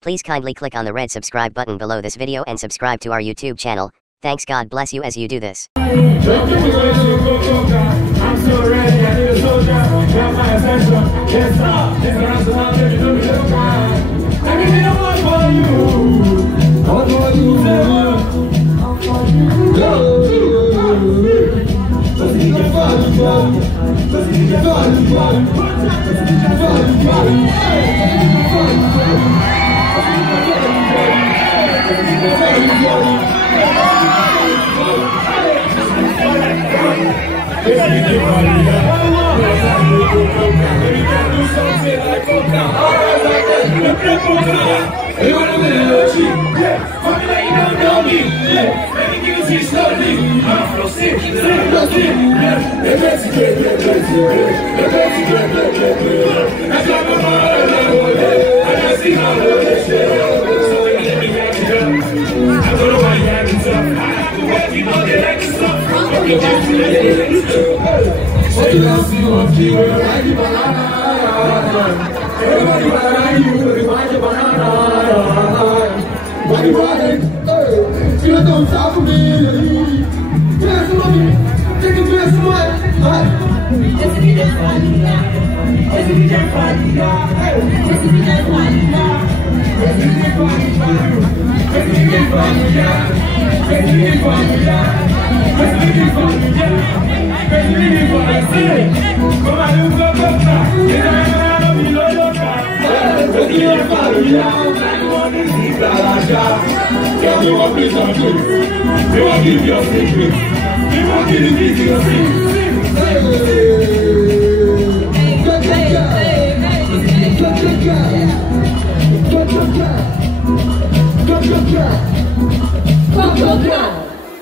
Please kindly click on the red subscribe button below this video and subscribe to our YouTube channel. Thanks, God bless you as you do this. I'm so ready, I need a soldier. Got my attention. Yes, sir. This around the world, baby, don't be so kind. I can be the one for you. I want for you, I'm for you. Let's get fun. Let's get fun.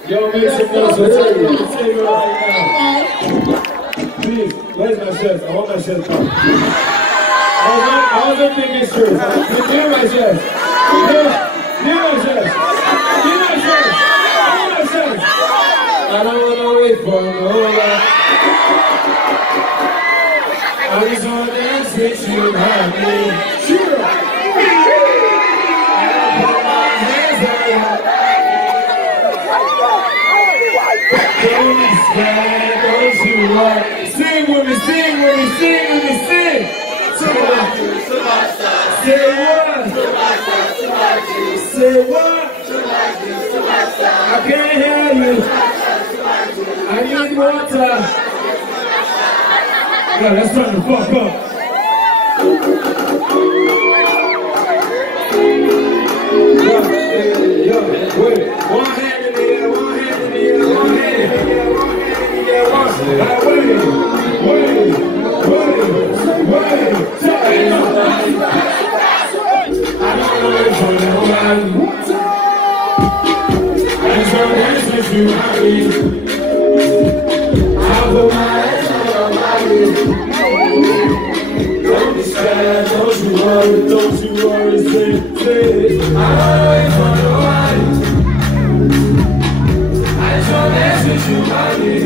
Yo, make some noise for Taylor right now. Please, where's my shirt? I want my shirt back. I wasn't thinking straight. Give me my shirt. Give me my shirt. Give me my shirt. Give me my shirt. I don't want to wait for no one. I just want to dance with you, honey. Sure. Put my hands on you. Sing with me, sing with me, sing with me, sing. Say what? Say what? I can't hear you. I need water. Yeah, let's turn the fuck up. Yo, wait. One hand in the air, one hand in the air, one hand in the air, one hand in the air, one hand. I don't know if I'm the one. I just want to dance with you, honey. I'll put my hands on your body. Don't be scared, don't you worry, say. I don't know if I'm the one. I just want to dance with you, honey.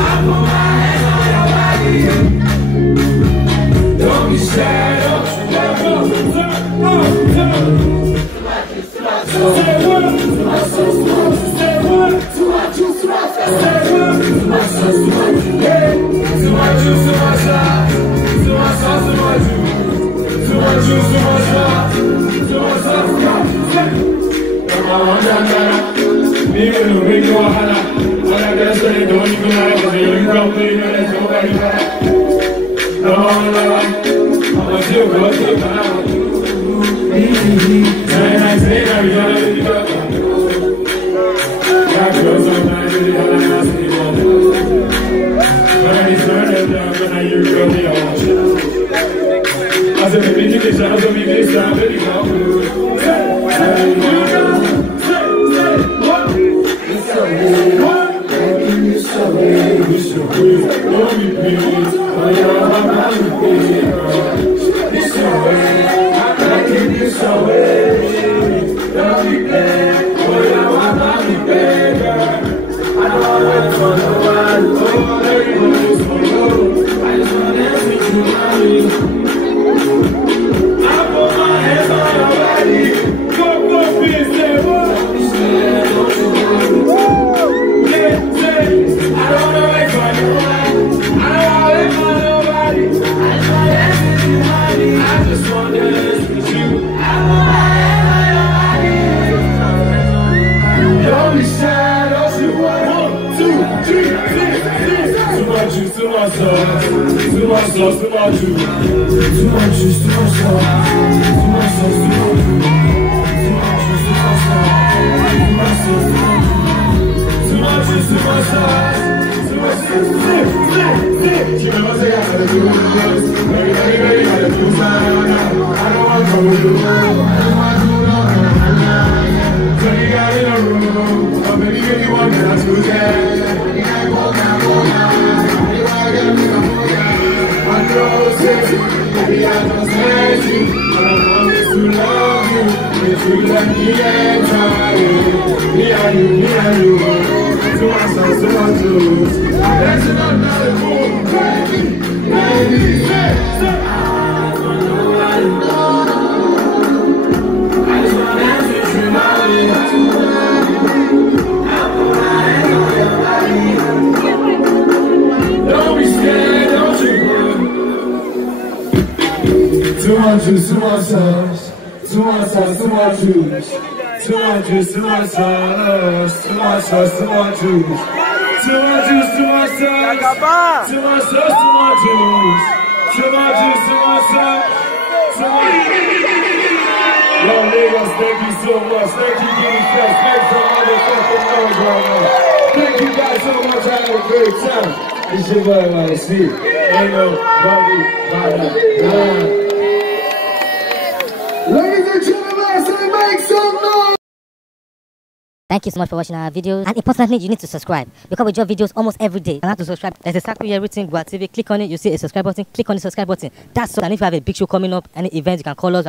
I'll put my hands on your body. Don't be scared, don't you worry. Say what? Say what? Too much juice, too much fast. Say what? Too much sauce, too much juice. Too much juice, too much sauce. Too much sauce, too much juice. Too much juice, too much sauce. Too much sauce, too much juice. Come on, me will bring you a holla. All I gotta say, don't even lie, 'cause you come to me, there's nobody better. No, I'm a still go take my hour. And I say that we gotta be together. That girl sometimes really all I ask me for. But I just learned that I'm gonna hear you girl, they all watch it. I said, baby, you can shout to me this time, baby, come on. Say, what? It's so good. What? It's so good. It's so good. Don't be pleased. Oh, you're my baby. It's so good. I keep you so good. Don't be bad. Oh, you're my baby. I don't wait for no one. Oh, everyone is for you. I just want to dance with you, honey. I put my wanna dance with you. Don't be shy, don't you want 1, 2, 3, 4. Too much juice, too much sauce, too much sauce, too much juice. Too much juice, too much sauce, too much sauce, too much juice. Too much juice, too much sauce, too much sauce, too much juice, too much sauce, too much sauce. You know what I gotta do this, baby, gotta do something. I don't want to go with you, I don't want to go. So you got in a room, oh baby, you want me to do that. Baby, I don't stand you, but I promise to love you. If you let me try it, me and you, to myself, to my juice. That's another cool, baby, say. I just wanna dance with you, my love. Don't be scared, don't you? Too much juice, too much sauce, too much sauce, too much juice. Too much juice, too much sauce, too much sauce, too much juice. Too much juice, too much sauce, too much sauce, too much juice. Too much juice, too much sauce, too much. Yo, niggas, thank you so much. Thank you, Giddy Fest. Make some motherfucking noise right now. Thank you guys so much. I had a great time. It's your boy, man. See, ain't nobody better. Ladies and gentlemen, so make some noise! Thank you so much for watching our videos, and importantly, you need to subscribe because we drop videos almost every day. And how to subscribe? There's a circle here written Gua TV. Click on it, you see a subscribe button. Click on the subscribe button. That's all. And if you have a big show coming up, any event, you can call us.